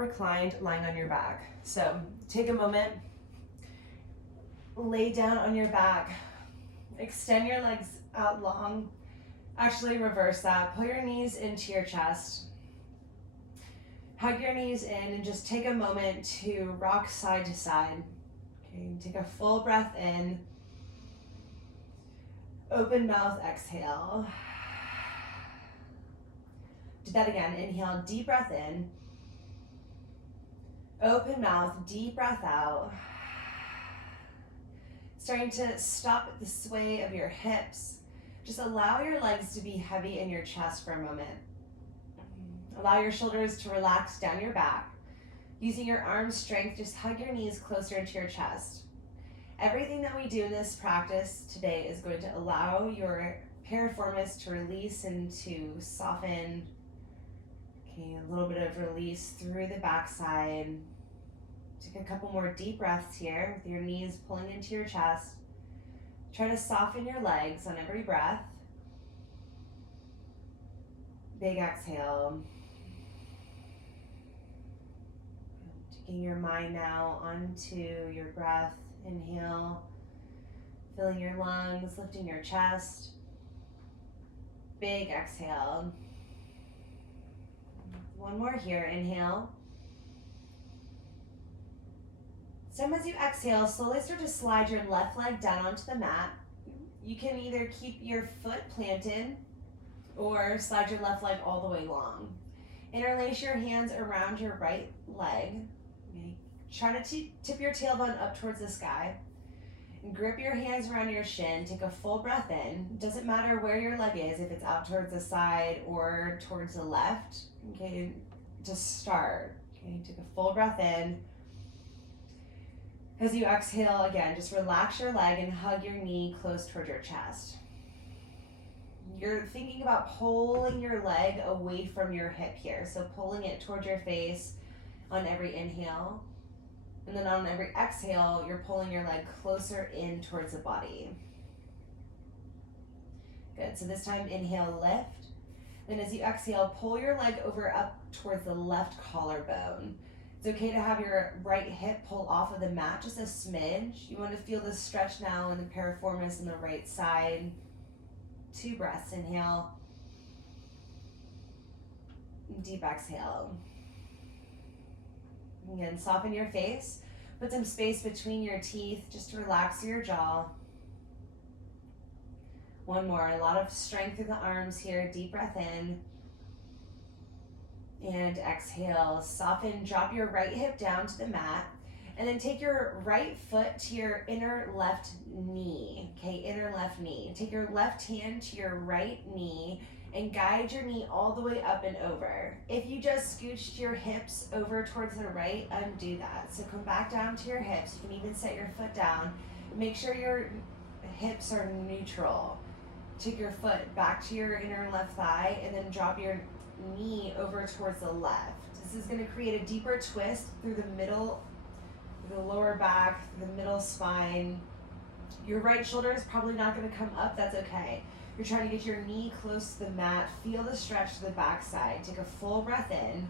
reclined, lying on your back. So take a moment, lay down on your back, extend your legs out long. Actually, reverse that. Pull your knees into your chest. Hug your knees in and just take a moment to rock side to side. Okay, take a full breath in. Open mouth, exhale. Do that again. Inhale, deep breath in. Open mouth, deep breath out. Starting to stop the sway of your hips. Just allow your legs to be heavy in your chest for a moment. Allow your shoulders to relax down your back. Using your arm strength, just hug your knees closer into your chest. Everything that we do in this practice today is going to allow your piriformis to release and to soften. Okay, a little bit of release through the backside. Take a couple more deep breaths here with your knees pulling into your chest. Try to soften your legs on every breath. Big exhale. Taking your mind now onto your breath. Inhale, filling your lungs, lifting your chest. Big exhale. One more here, inhale. So as you exhale, slowly start to slide your left leg down onto the mat. You can either keep your foot planted or slide your left leg all the way long. Interlace your hands around your right leg. Okay. Try to tip your tailbone up towards the sky. And grip your hands around your shin. Take a full breath in. Doesn't matter where your leg is, if it's out towards the side or towards the left. Okay, to start. Okay, take a full breath in. As you exhale, again, just relax your leg and hug your knee close toward your chest. You're thinking about pulling your leg away from your hip here. So pulling it toward your face on every inhale. And then on every exhale, you're pulling your leg closer in towards the body. Good, so this time inhale, lift. Then as you exhale, pull your leg over up towards the left collarbone. It's okay to have your right hip pull off of the mat just a smidge. You want to feel the stretch now in the piriformis on the right side. 2 breaths, inhale. Deep exhale. Again, soften your face. Put some space between your teeth just to relax your jaw. One more, a lot of strength through the arms here. Deep breath in. And exhale, soften, drop your right hip down to the mat, and then take your right foot to your inner left knee, okay, inner left knee. Take your left hand to your right knee and guide your knee all the way up and over. If you just scooched your hips over towards the right, undo that. So come back down to your hips. You can even set your foot down. Make sure your hips are neutral. Take your foot back to your inner left thigh and then drop your knee over towards the left. This is going to create a deeper twist through the middle, through the lower back, through the middle spine. Your right shoulder is probably not going to come up. That's okay. You're trying to get your knee close to the mat. Feel the stretch to the backside. Take a full breath in.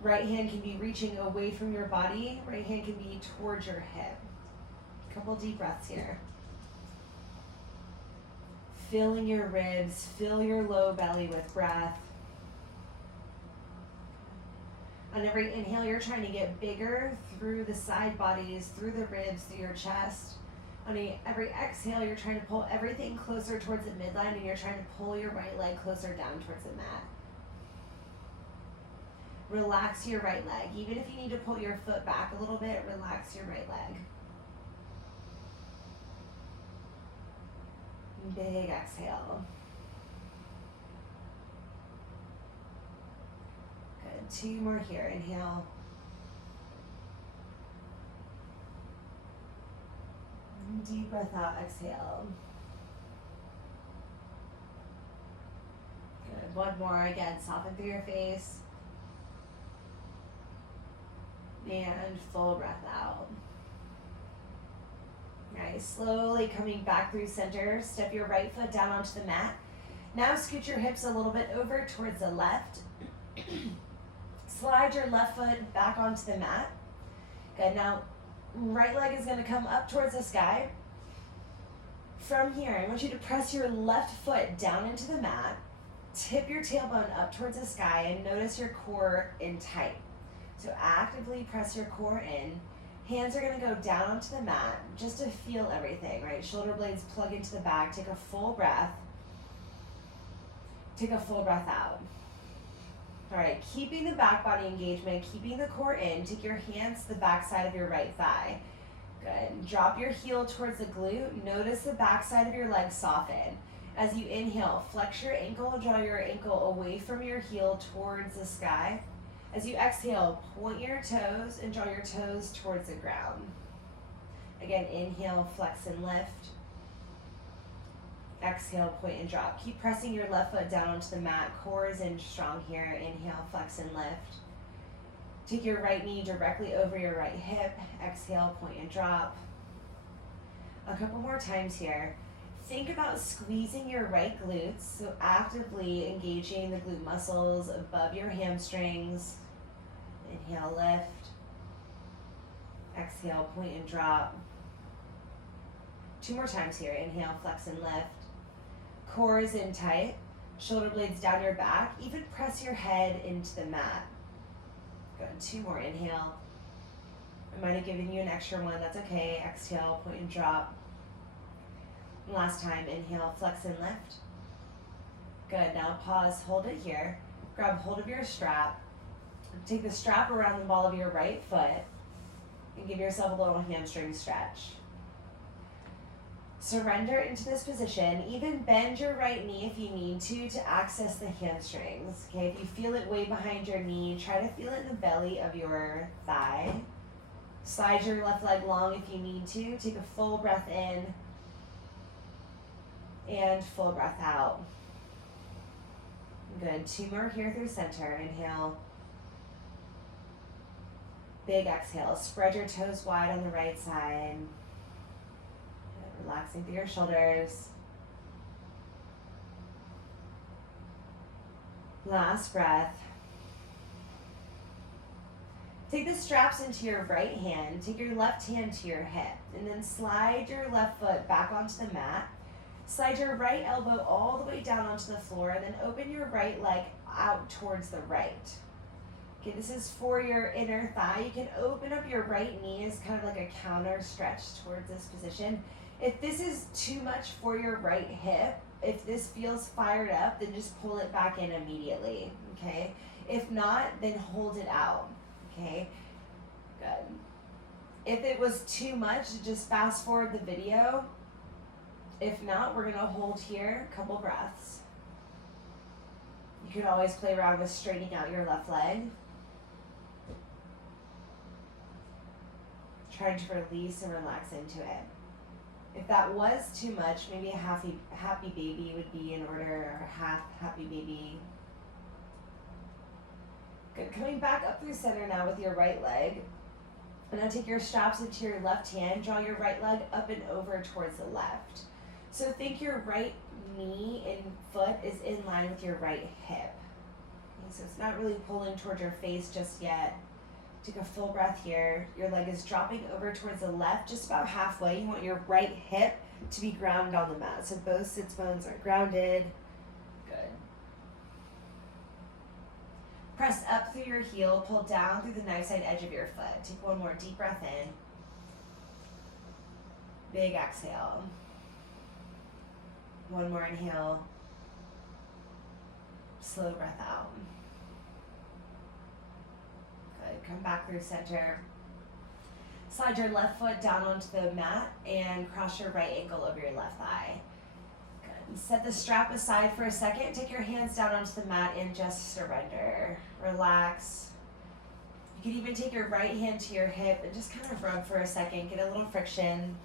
Right hand can be reaching away from your body. Right hand can be towards your hip. A couple deep breaths here. Filling your ribs. Fill your low belly with breath. On every inhale, you're trying to get bigger through the side bodies, through the ribs, through your chest. On every exhale, you're trying to pull everything closer towards the midline, and you're trying to pull your right leg closer down towards the mat. Relax your right leg. Even if you need to pull your foot back a little bit, relax your right leg. Big exhale. 2 more here. Inhale. Deep breath out. Exhale. Good. One more. Again, soften through your face. And full breath out. Nice. Slowly coming back through center. Step your right foot down onto the mat. Now scoot your hips a little bit over towards the left. Slide your left foot back onto the mat. Good, now right leg is gonna come up towards the sky. From here, I want you to press your left foot down into the mat, tip your tailbone up towards the sky, and notice your core in tight. So actively press your core in. Hands are gonna go down onto the mat just to feel everything, right? Shoulder blades plug into the back, take a full breath. Take a full breath out. All right, keeping the back body engagement, keeping the core in, take your hands to the back side of your right thigh. Good. Drop your heel towards the glute. Notice the back side of your leg soften. As you inhale, flex your ankle, draw your ankle away from your heel towards the sky. As you exhale, point your toes and draw your toes towards the ground. Again, inhale, flex and lift. Exhale, point and drop. Keep pressing your left foot down onto the mat. Core is in strong here. Inhale, flex and lift. Take your right knee directly over your right hip. Exhale, point and drop. A couple more times here. Think about squeezing your right glutes, so actively engaging the glute muscles above your hamstrings. Inhale, lift. Exhale, point and drop. 2 more times here. Inhale, flex and lift. Core is in tight. Shoulder blades down your back. Even press your head into the mat. Good. 2 more. Inhale. I might have given you an extra one. That's okay. Exhale, point and drop. And last time. Inhale, flex and lift. Good. Now pause. Hold it here. Grab hold of your strap. Take the strap around the ball of your right foot and give yourself a little hamstring stretch. Surrender into this position. Even bend your right knee if you need to access the hamstrings. Okay, if you feel it way behind your knee, try to feel it in the belly of your thigh. Slide your left leg long if you need to. Take a full breath in and full breath out. Good. 2 more here through center. Inhale. Big exhale. Spread your toes wide on the right side. Relaxing through your shoulders. Last breath. Take the straps into your right hand. Take your left hand to your hip. And then slide your left foot back onto the mat. Slide your right elbow all the way down onto the floor. And then open your right leg out towards the right. Okay, this is for your inner thigh. You can open up your right knee as kind of like a counter stretch towards this position. If this is too much for your right hip, if this feels fired up, then just pull it back in immediately, okay? If not, then hold it out, okay? Good. If it was too much, just fast forward the video. If not, we're gonna hold here, a couple breaths. You can always play around with straightening out your left leg. Trying to release and relax into it. If that was too much, maybe a happy baby would be in order, or half happy baby. Good. Coming back up through center now with your right leg. And now take your straps into your left hand. Draw your right leg up and over towards the left. So think your right knee and foot is in line with your right hip. Okay, so it's not really pulling towards your face just yet. Take a full breath here. Your leg is dropping over towards the left, just about halfway. You want your right hip to be grounded on the mat. So both sits bones are grounded. Good. Press up through your heel, pull down through the knife side edge of your foot. Take one more deep breath in. Big exhale. One more inhale. Slow breath out. Good. Come back through center. Slide your left foot down onto the mat and cross your right ankle over your left thigh. Good. Set the strap aside for a second. Take your hands down onto the mat and just surrender. Relax. You can even take your right hand to your hip and just kind of rub for a second. Get a little friction.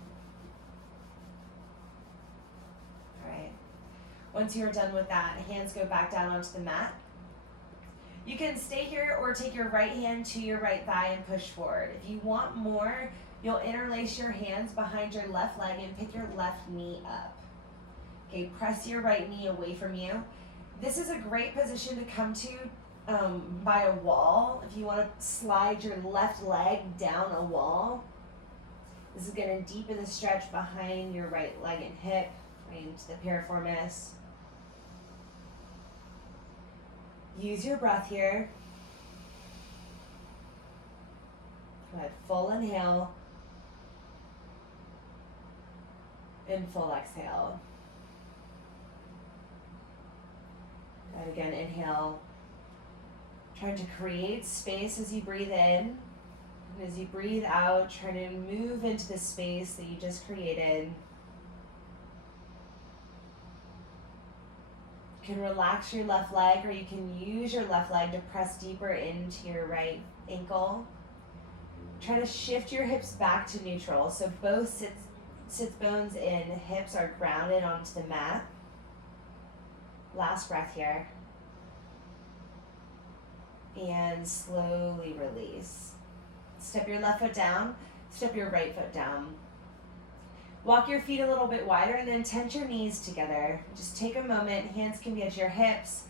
All right. Once you're done with that, hands go back down onto the mat. You can stay here or take your right hand to your right thigh and push forward. If you want more, you'll interlace your hands behind your left leg and pick your left knee up. Okay, press your right knee away from you. This is a great position to come to by a wall. If you want to slide your left leg down a wall, this is going to deepen the stretch behind your right leg and hip, right into the piriformis. Use your breath here. Go ahead, full inhale and full exhale. And again, inhale. Trying to create space as you breathe in. And as you breathe out, trying to move into the space that you just created. You can relax your left leg, or you can use your left leg to press deeper into your right ankle. Try to shift your hips back to neutral. So both sits bones and hips are grounded onto the mat. Last breath here. And slowly release. Step your left foot down, step your right foot down. Walk your feet a little bit wider and then tense your knees together. Just take a moment, hands can be at your hips,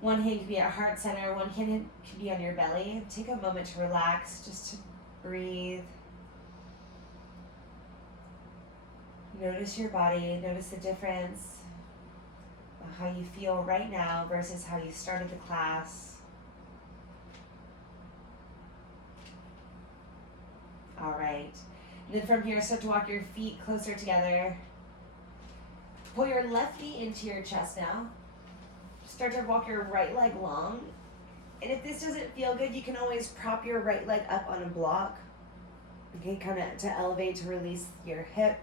one hand can be at heart center, one hand can be on your belly. Take a moment to relax, just to breathe. Notice your body, notice the difference, how you feel right now versus how you started the class. All right, and then from here, start to walk your feet closer together. Pull your left knee into your chest now. Start to walk your right leg long. And if this doesn't feel good, you can always prop your right leg up on a block. Okay, kind of to elevate, to release your hip.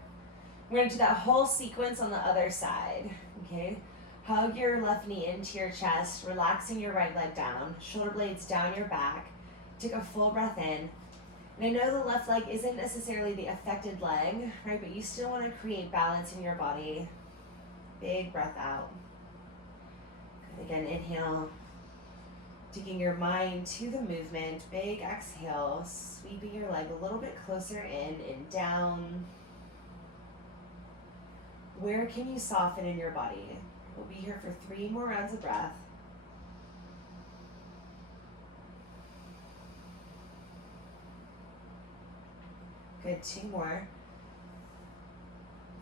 We're gonna do that whole sequence on the other side, okay? Hug your left knee into your chest, relaxing your right leg down, shoulder blades down your back. Take a full breath in. And I know the left leg isn't necessarily the affected leg, right? But you still want to create balance in your body. Big breath out. Again, inhale. Taking your mind to the movement. Big exhale. Sweeping your leg a little bit closer in and down. Where can you soften in your body? We'll be here for 3 more rounds of breath. Good, 2 more.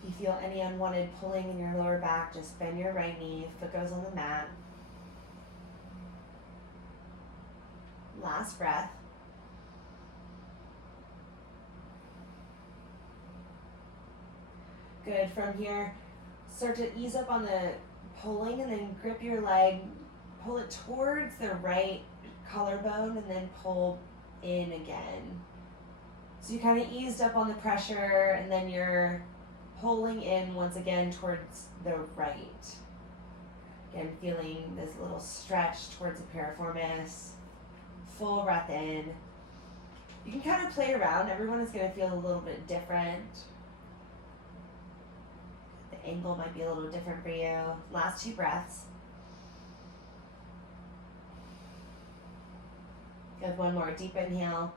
If you feel any unwanted pulling in your lower back, just bend your right knee, foot goes on the mat. Last breath. Good, from here, start to ease up on the pulling and then grip your leg, pull it towards the right collarbone and then pull in again. So you kind of eased up on the pressure and then you're pulling in once again towards the right. Again, feeling this little stretch towards the piriformis. Full breath in. You can kind of play around. Everyone is going to feel a little bit different. The angle might be a little different for you. Last 2 breaths. Good, 1 more. Deep inhale.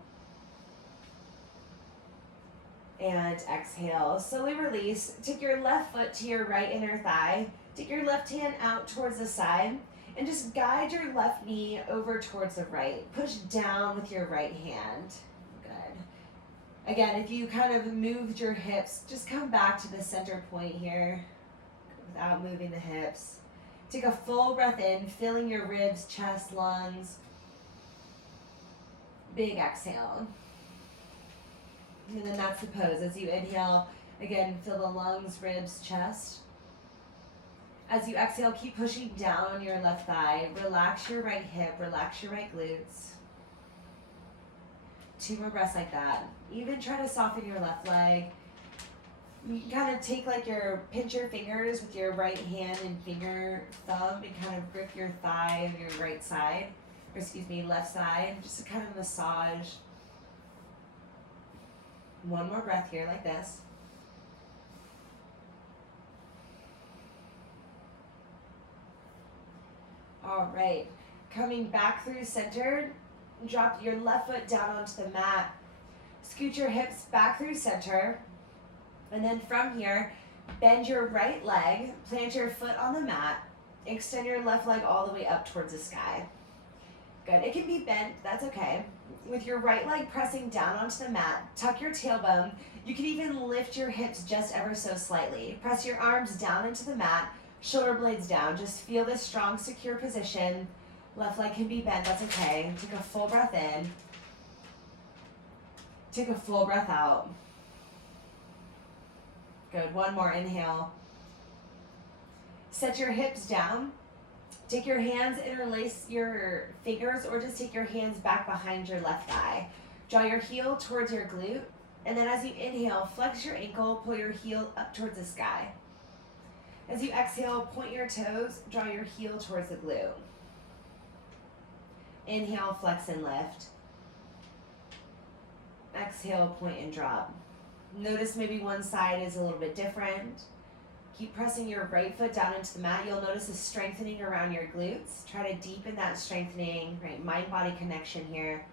And exhale. Slowly release. Take your left foot to your right inner thigh. Take your left hand out towards the side. And just guide your left knee over towards the right. Push down with your right hand. Good. Again, if you kind of moved your hips, just come back to the center point here without moving the hips. Take a full breath in, filling your ribs, chest, lungs. Big exhale. And then that's the pose. As you inhale, again, fill the lungs, ribs, chest. As you exhale, keep pushing down on your left thigh. Relax your right hip, relax your right glutes. 2 more breaths like that. Even try to soften your left leg. You can kind of take pinch your fingers with your right hand and finger, thumb, and kind of grip your thigh on your right side, left side, just to kind of massage. 1 more breath here like this. All right, coming back through center, drop your left foot down onto the mat, scoot your hips back through center, and then from here, bend your right leg, plant your foot on the mat, extend your left leg all the way up towards the sky. Good. It can be bent, that's okay. With your right leg pressing down onto the mat, tuck your tailbone. You can even lift your hips just ever so slightly. Press your arms down into the mat, shoulder blades down. Just feel this strong, secure position. Left leg can be bent, that's okay. Take a full breath in. Take a full breath out. Good. One more. Inhale. Set your hips down. Take your hands, interlace your fingers, or just take your hands back behind your left thigh. Draw your heel towards your glute, and then as you inhale, flex your ankle, pull your heel up towards the sky. As you exhale, point your toes, draw your heel towards the glute. Inhale, flex and lift. Exhale, point and drop. Notice maybe one side is a little bit different. Keep pressing your right foot down into the mat. You'll notice a strengthening around your glutes. Try to deepen that strengthening, right? Mind-body connection here.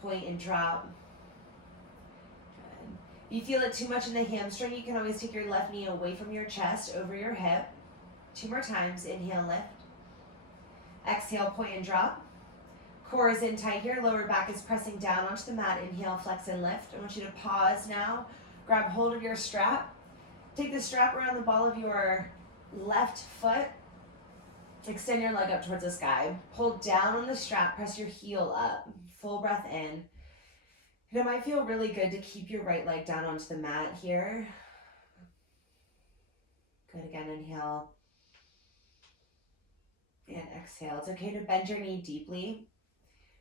Point and drop. Good. If you feel it too much in the hamstring, you can always take your left knee away from your chest, over your hip. 2 more times. Inhale, lift. Exhale, point and drop. Core is in tight here. Lower back is pressing down onto the mat. Inhale, flex and lift. I want you to pause now. Grab hold of your strap. Take the strap around the ball of your left foot. Extend your leg up towards the sky. Pull down on the strap, press your heel up. Full breath in. And it might feel really good to keep your right leg down onto the mat here. Good, again, inhale. And exhale. It's okay to bend your knee deeply.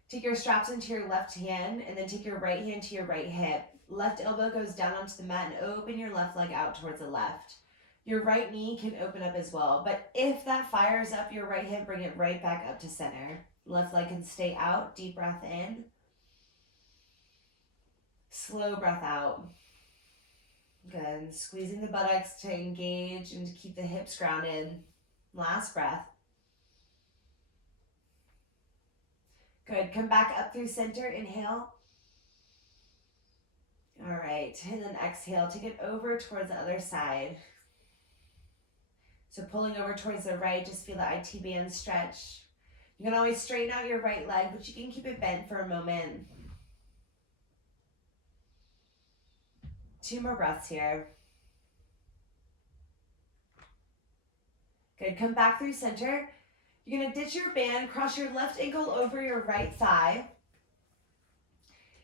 Take your straps into your left hand and then take your right hand to your right hip. Left elbow goes down onto the mat and open your left leg out towards the left. Your right knee can open up as well, but if that fires up your right hip, bring it right back up to center. Left leg can stay out, deep breath in. Slow breath out. Good, squeezing the buttocks to engage and to keep the hips grounded. Last breath. Good, come back up through center, inhale. All right, and then exhale, take it over towards the other side. So pulling over towards the right, just feel the IT band stretch. You can always straighten out your right leg, but you can keep it bent for a moment. 2 more breaths here. Good, come back through center. You're gonna ditch your band, cross your left ankle over your right thigh.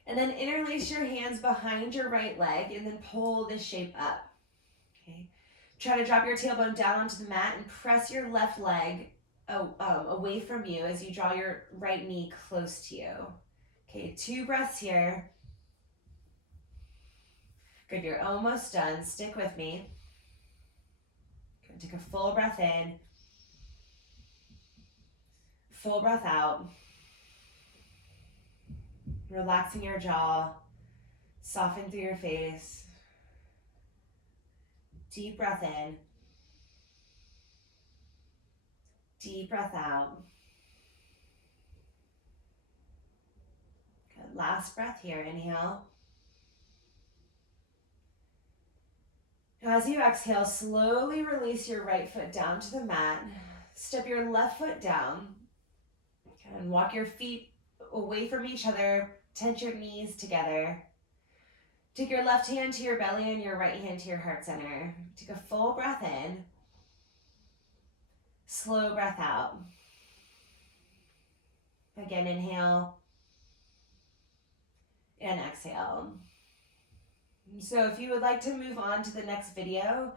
And then interlace your hands behind your right leg and then pull this shape up, okay? Try to drop your tailbone down onto the mat and press your left leg away from you as you draw your right knee close to you. Okay, 2 breaths here. Good, you're almost done. Stick with me. Good, take a full breath in. Full breath out. Relaxing your jaw, soften through your face. Deep breath in. Deep breath out. Good. Last breath here, inhale. Now as you exhale, slowly release your right foot down to the mat. Step your left foot down. And walk your feet away from each other. Tense your knees together. Take your left hand to your belly and your right hand to your heart center. Take a full breath in. Slow breath out. Again, inhale. And exhale. So if you would like to move on to the next video,